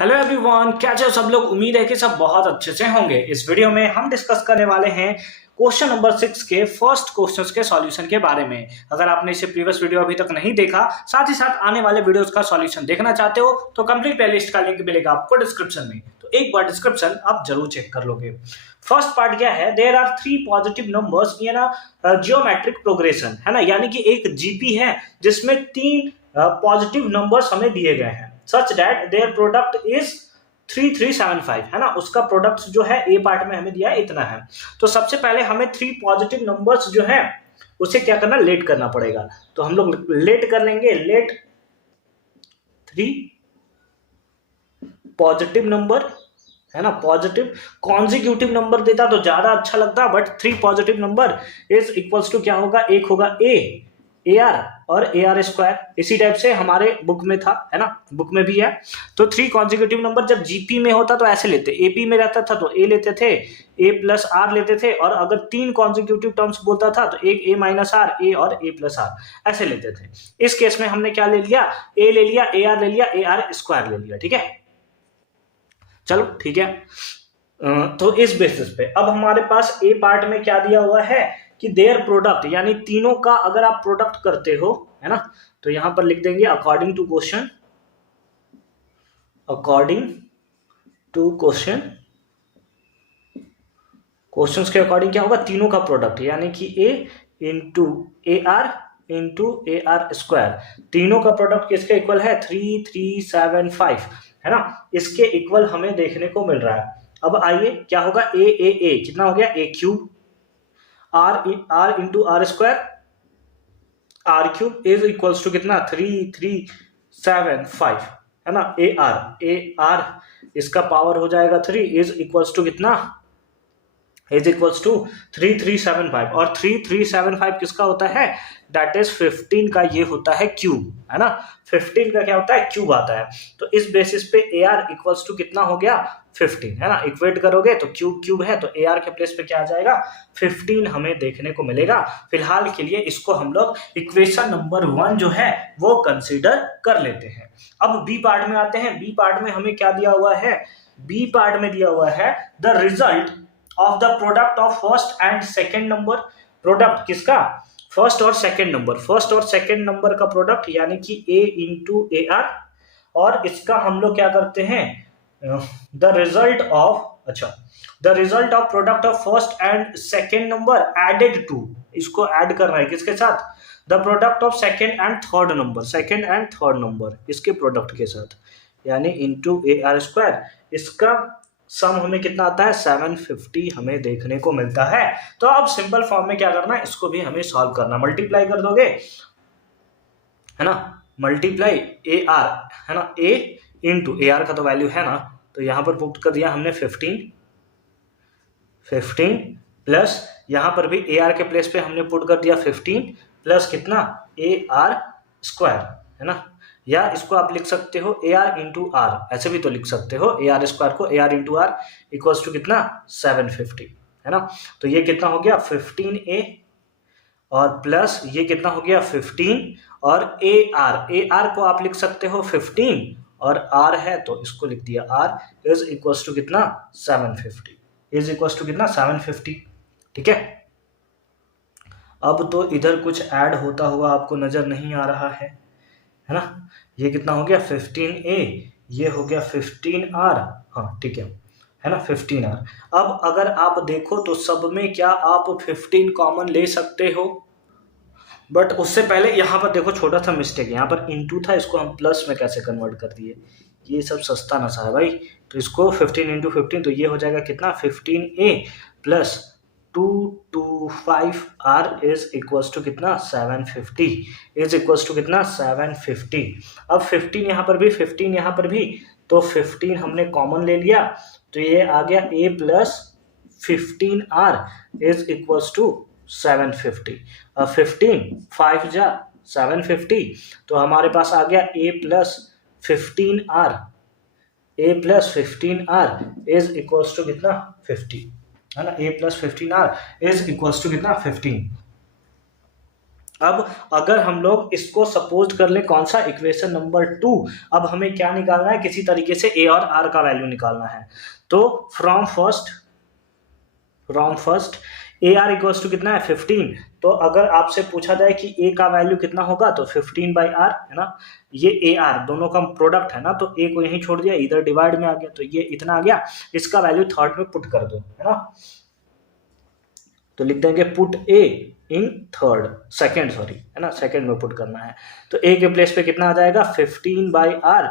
Hello everyone, कैसे हो सब लोग। उम्मीद है कि सब बहुत अच्छे से होंगे। इस वीडियो में हम डिस्कस करने वाले हैं क्वेश्चन नंबर 6 के फर्स्ट क्वेश्चंस के सॉल्यूशन के बारे में। अगर आपने इसे प्रीवियस वीडियो अभी तक नहीं देखा, साथ ही साथ आने वाले वीडियोस का सॉल्यूशन देखना चाहते हो तो कंप्लीट प्लेलिस्ट का लिंक मिलेगा आपको डिस्क्रिप्शन में, तो एक बार डिस्क्रिप्शन आप जरूर चेक कर लोगे। फर्स्ट पार्ट क्या है, there are 3 positive numbers in a geometric progression, है ना, यानी कि एक जीपी है जिसमें 3 पॉजिटिव नंबर्स हमें दिए गए हैं, such that their product is 3375, है ना। उसका प्रोडक्ट जो है ए पार्ट में हमें दिया है इतना है। तो सबसे पहले हमें 3 पॉजिटिव नंबर्स जो है उसे क्या करना, लेट करना पड़ेगा। तो हम लोग लेट कर लेंगे, लेट 3 पॉजिटिव नंबर, है ना। पॉजिटिव कॉन्जिक्यूटिव नंबर देता तो ज्यादा अच्छा लगता, but 3 positive number is equals to क्या होगा, एक होगा ए आर और ए आर स्क्वायर। इसी टाइप से हमारे बुक में था, है ना, बुक में भी है। तो 3 कॉन्जिक्यूटिव नंबर जब जीपी में होता तो ऐसे लेते, एपी में रहता था तो ए लेते थे, ए प्लस आर लेते थे, और अगर 3 कॉन्जिक्यूटिव टर्म्स बोलता था तो एक ए माइनस आर, ए और ए प्लस आर ऐसे लेते थे। इस केस में हमने क्या ले लिया, ए ले लिया, ए आर ले लिया, ए आर स्क्वायर ले लिया, ठीक है। चलो ठीक है। तो इस बेसिस पे अब हमारे पास ए पार्ट में क्या दिया हुआ है कि देयर प्रोडक्ट, यानी तीनों का अगर आप प्रोडक्ट करते हो, है ना, तो यहां पर लिख देंगे according to question, according to questions के अकॉर्डिंग क्या होगा, तीनों का प्रोडक्ट, यानी कि a into a r square, तीनों का प्रोडक्ट किसके इक्वल है, 3375, है ना। इसके इक्वल हमें देखने को मिल रहा है। अब आइए क्या होगा, ए कितना हो गया, a cube, r into r square, r cube is equals to कितना, 3375, है ना। ए आर इसका पावर हो जाएगा 3 इज इक्वल्स टू कितना, इज इक्वल्स टू 3375, और 3375 किसका होता है, दैट इज 15 का ये होता है क्यूब, है ना। 15 का क्या होता है, क्यूब आता है। तो इस बेसिस पे ए आर इक्वल्स टू कितना हो गया, 15, है ना। इक्वेट करोगे तो क्यूब है, तो ए आर के प्लेस पे क्या आ जाएगा, 15 हमें देखने को मिलेगा। फिलहाल के लिए इसको हम लोग इक्वेशन नंबर 1 जो है वो कंसीडर कर लेते हैं। अब बी पार्ट में आते हैं। बी पार्ट में हमें क्या दिया हुआ है, बी पार्ट में दिया हुआ है the result of the product of first and second number. Product किसका, फर्स्ट और सेकेंड नंबर, फर्स्ट और सेकेंड नंबर का प्रोडक्ट, यानी कि ए इंटू ए आर, और इसका हम लोग क्या करते हैं, the result of product of first and second number added to, इसको ऐड करना है किसके साथ, the product of second and third number, इसके प्रोडक्ट के साथ, यानी इंटू ए आर स्क्वायर। इसका सम हमें कितना आता है, 750 हमें देखने को मिलता है। तो अब सिंपल फॉर्म में क्या करना है, इसको भी हमें सॉल्व करना, मल्टीप्लाई कर दोगे, है ना, मल्टीप्लाई ए आर, है ना, ए इंटू ए आर का तो वैल्यू है ना, तो यहां पर पुट कर दिया हमने 15 प्लस, यहां पर भी ए आर के प्लेस पे हमने पुट कर दिया 15 प्लस कितना, ए आर स्क्वायर, है ना। या इसको आप लिख सकते हो ए आर इंटू आर, ऐसे भी तो लिख सकते हो, ए आर स्क्वायर को a r into r equals to कितना, 750, है ना। तो ये कितना हो गया 15a, और प्लस ये कितना हो गया 15, और ए आर को आप लिख सकते हो 15, और आर है तो इसको लिख दिया आर इज इक्वल्स टू कितना, 750, इज इक्वल्स टू कितना, 750, ठीक है। अब तो इधर कुछ ऐड होता हुआ आपको नजर नहीं आ रहा है ना। ये कितना हो गया 15a, ये हो गया 15r, हाँ ठीक है ना, 15r। अब अगर आप देखो तो सब में क्या आप 15 कॉमन ले सकते हो, बट उससे पहले यहाँ पर देखो छोटा सा मिस्टेक है, यहाँ पर इंटू था, इसको हम प्लस में कैसे कन्वर्ट कर दिए, ये सब सस्ता नशा है भाई। तो इसको 15 इंटू 15, तो ये हो जाएगा कितना, 15a plus 225r is equals to कितना, 750, इज इक्वल्स टू कितना, 750। अब 15 यहाँ पर भी, 15 यहाँ पर भी, तो 15 हमने कॉमन ले लिया, तो ये आ गया a plus 15r is equals to 750। अब 15 5 जा 750, तो हमारे पास आ गया a plus 15r is equals to कितना, 50, है ना। a plus 15r is equals to कितना, 15। अब अगर हम लोग इसको सपोज कर लें कौन सा, इक्वेशन नंबर 2, अब हमें क्या निकालना है, किसी तरीके से ए और आर का वैल्यू निकालना है। तो from first a r equals to कितना है 15। तो अगर आपसे पूछा जाए कि ए का वैल्यू कितना होगा तो 15/r है ना, ये ए आर दोनों का प्रोडक्ट है ना, तो ए को यहीं छोड़ दिया, इधर डिवाइड में आ गया, तो ये इतना आ गया, इसका वैल्यू थर्ड में पुट कर दो है ना, तो लिख देंगे पुट ए इन सेकेंड है ना, सेकेंड में पुट करना है। तो ए के प्लेस पे कितना आ जाएगा 15/r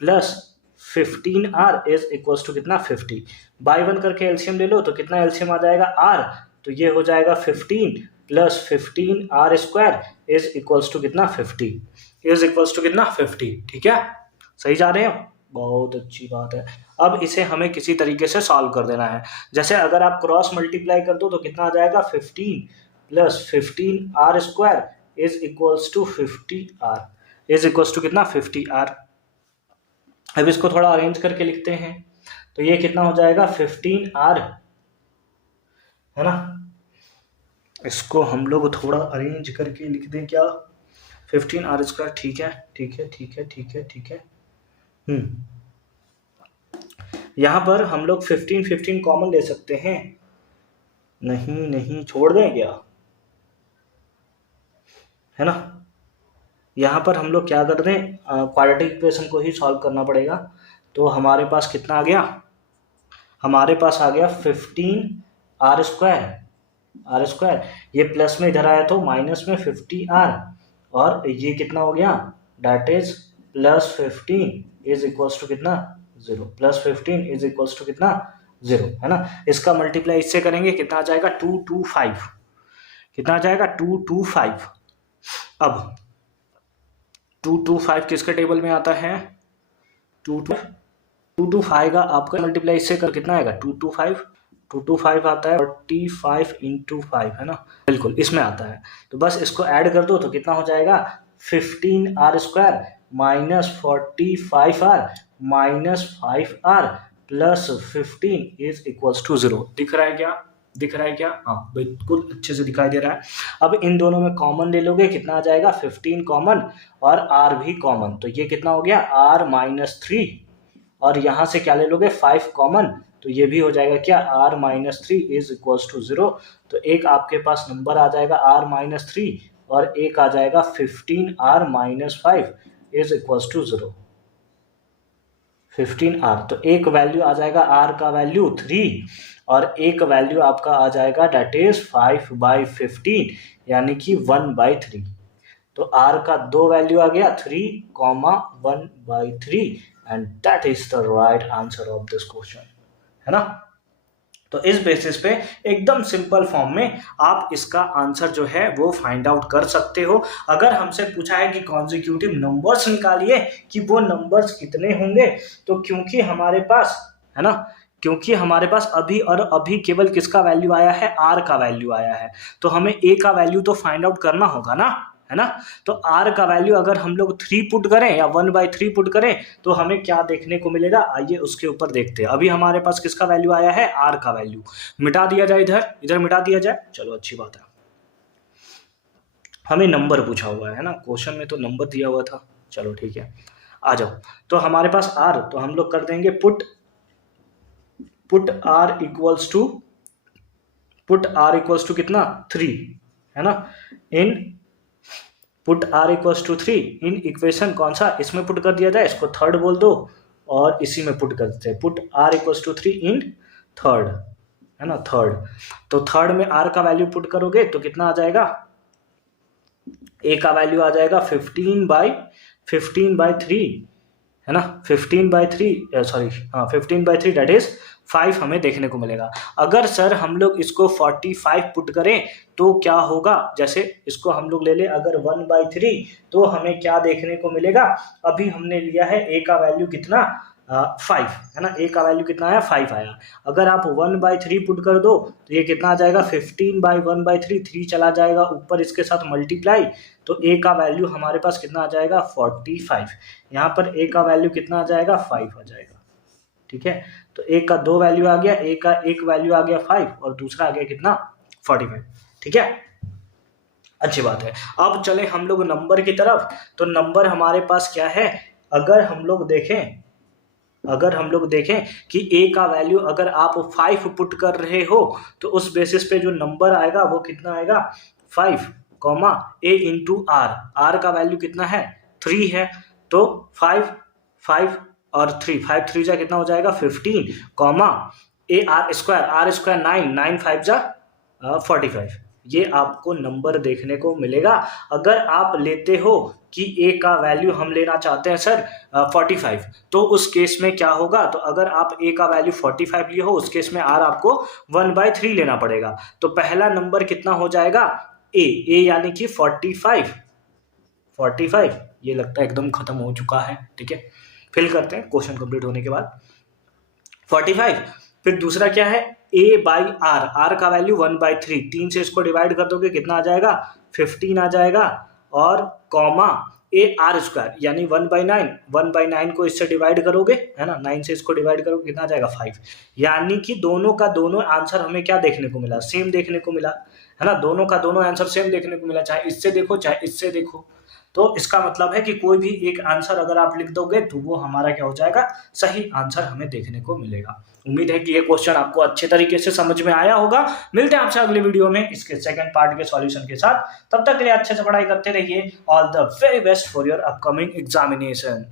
plus 15r is equals to कितना 50। बाई 1 करके एलसीएम ले लो तो कितना एलसीएम आ जाएगा r, तो ये हो जाएगा 15 plus 15r² is equals to कितना 50, इज इक्वल्स टू कितना 50। ठीक है, सही जा रहे हो, बहुत अच्छी बात है। अब इसे हमें किसी तरीके से सॉल्व कर देना है। जैसे अगर आप क्रॉस मल्टीप्लाई कर दो तो कितना आ जाएगा 15 plus 15r² is equals to 50r, is equals to कितना 50r। अब इसको थोड़ा अरेंज करके लिखते हैं, तो ये कितना हो जाएगा 15r है ना, इसको हम लोग थोड़ा अरेंज करके लिख दें क्या, 15r², ठीक है ठीक है ठीक है ठीक है ठीक है। यहाँ पर हम लोग 15 कॉमन ले सकते हैं, नहीं नहीं छोड़ दें क्या, है ना। यहाँ पर हम लोग क्या कर दें, क्वाड्रेटिक इक्वेशन को ही सॉल्व करना पड़ेगा। तो हमारे पास कितना आ गया, हमारे पास आ गया 15r², ये प्लस में इधर आया तो माइनस में 50r, और ये कितना हो गया, that is plus 15 is equals to कितना 0, प्लस 15 इज इक्वल्स टू कितना 0 है ना। इसका मल्टीप्लाई इससे करेंगे कितना आ जाएगा 225, कितना आ जाएगा 225। अब 225 किसके टेबल में आता है, 225 का आपका मल्टीप्लाई इससे कर कितना आएगा 225 आता है 45 × 5 है ना, बिल्कुल इसमें आता है। तो बस इसको ऐड कर दो तो कितना हो जाएगा 15r² minus 45r minus 5r plus 15 is equals to 0। दिख रहा है क्या, दिख रहा है क्या, हाँ बिल्कुल अच्छे से दिखाई दे रहा है। अब इन दोनों में कॉमन ले लोगे, कितना आ जाएगा 15 कॉमन और r भी कॉमन, तो ये कितना हो गया r-3, और यहाँ से क्या ले लोगे 5 कॉमन, तो ये भी हो जाएगा क्या r-3 इज इक्वल्स टू 0। तो एक आपके पास नंबर आ जाएगा r-3 और एक आ जाएगा 15r-5 is equals to 0, 15r। तो एक वैल्यू आ जाएगा r का वैल्यू 3 और एक वैल्यू आपका आ जाएगा डेट इज 5/15 यानी कि 1/3। तो r का दो वैल्यू आ गया 3, 1/3 and that is the right answer of this question, है ना। तो इस बेसिस पे एकदम सिंपल फॉर्म में आप इसका आंसर जो है वो फाइंड आउट कर सकते हो। अगर हमसे पूछा है कि कॉन्जिक्यूटिव नंबर्स निकालिए कि वो नंबर्स कितने होंगे, तो क्योंकि हमारे पास है ना, क्योंकि हमारे पास अभी और अभी केवल किसका वैल्यू आया है, r का वैल्यू आया है, तो हमें a का वैल्यू तो फाइंड आउट करना होगा ना, है ना। तो r का वैल्यू अगर हम लोग 3 पुट करें या 1/3 पुट करें तो हमें क्या देखने को मिलेगा, आइए उसके ऊपर देखते हैं। अभी हमारे पास किसका वैल्यू आया है, r का वैल्यू, मिटा दिया जाए, इधर मिटा दिया जाए, चलो अच्छी बात है। हमें नंबर पूछा हुआ है ना, क्वेश्चन में तो नंबर दिया हुआ था, चलो ठीक है आ जाओ। तो हमारे पास r, तो हम लोग कर देंगे पुट r इक्वल्स टू कितना 3 है ना, input r equals to 3 in equation कौन सा, इसमें पुट कर दिया जाए, इसको थर्ड बोल दो और इसी में पुट कर देते हैं, put r equals to 3 in third है ना, थर्ड। तो थर्ड में r का वैल्यू पुट करोगे तो कितना आ जाएगा, a का वैल्यू आ जाएगा 15/3 है ना, 15/3 सॉरी हाँ 15/3 डेट इज 5 हमें देखने को मिलेगा। अगर सर हम लोग इसको 45 पुट करें तो क्या होगा, जैसे इसको हम लोग ले ले अगर 1/3 तो हमें क्या देखने को मिलेगा, अभी हमने लिया है a का वैल्यू कितना 5 है ना, a का वैल्यू कितना आया 5 आया। अगर आप 1/3 पुट कर दो तो ये कितना आ जाएगा 15/1/3, 3 चला जाएगा ऊपर इसके साथ मल्टीप्लाई, तो a का वैल्यू हमारे पास कितना आ जाएगा 45। यहाँ पर a का वैल्यू कितना आ जाएगा 5 आ जाएगा, ठीक है। तो a का दो वैल्यू आ गया, a का एक वैल्यू आ गया 5 और दूसरा आ गया कितना 45, ठीक है। अच्छी बात है। अब चले हम लोग नंबर की तरफ। तो नंबर हमारे पास क्या है, अगर हम लोग देखें कि a का वैल्यू अगर आप 5 पुट कर रहे हो तो उस बेसिस पे जो नंबर आएगा वो कितना आएगा, 5 comma a into r. R का वैल्यू कितना है, 3 है। तो 5 5 और 3, 5 3 जा कितना हो जाएगा 15 कॉमा ए आर स्क्वायर 9 9 5 जा 45। ये आपको नंबर देखने को मिलेगा। अगर आप लेते हो कि a का वैल्यू हम लेना चाहते हैं सर 45, तो उस केस में क्या होगा, तो अगर आप a का वैल्यू 45 लिए हो उस केस में r आपको 1/3 लेना पड़ेगा। तो पहला नंबर कितना हो जाएगा, a यानी कि 45। ये लगता है एकदम खत्म हो चुका है, ठीक है। फिल करते हैं क्वेश्चन कंप्लीट होने के बाद 45। फिर दूसरा क्या है, a बाई आर, आर का वैल्यू 1/3, 3 से इसको डिवाइड कर दोगे कितना आ जाएगा 15 आ जाएगा, और कॉमा ए आर स्क्वायर यानी 1/9, 1/9 को इससे डिवाइड करोगे है ना, 9 से इसको डिवाइड करोगे कितना आ जाएगा 5। यानी कि दोनों का दोनों आंसर हमें क्या देखने को मिला, सेम देखने को मिला, है ना। दोनों का दोनों आंसर सेम देखने को मिला, चाहे इससे देखो चाहे इससे देखो। तो इसका मतलब है कि कोई भी एक आंसर अगर आप लिख दोगे तो वो हमारा क्या हो जाएगा, सही आंसर हमें देखने को मिलेगा। उम्मीद है कि ये क्वेश्चन आपको अच्छे तरीके से समझ में आया होगा। मिलते हैं आपसे अगले वीडियो में इसके सेकंड पार्ट के सॉल्यूशन के साथ। तब तक के लिए अच्छे से पढ़ाई करते रहिए। All the very best for your upcoming examination.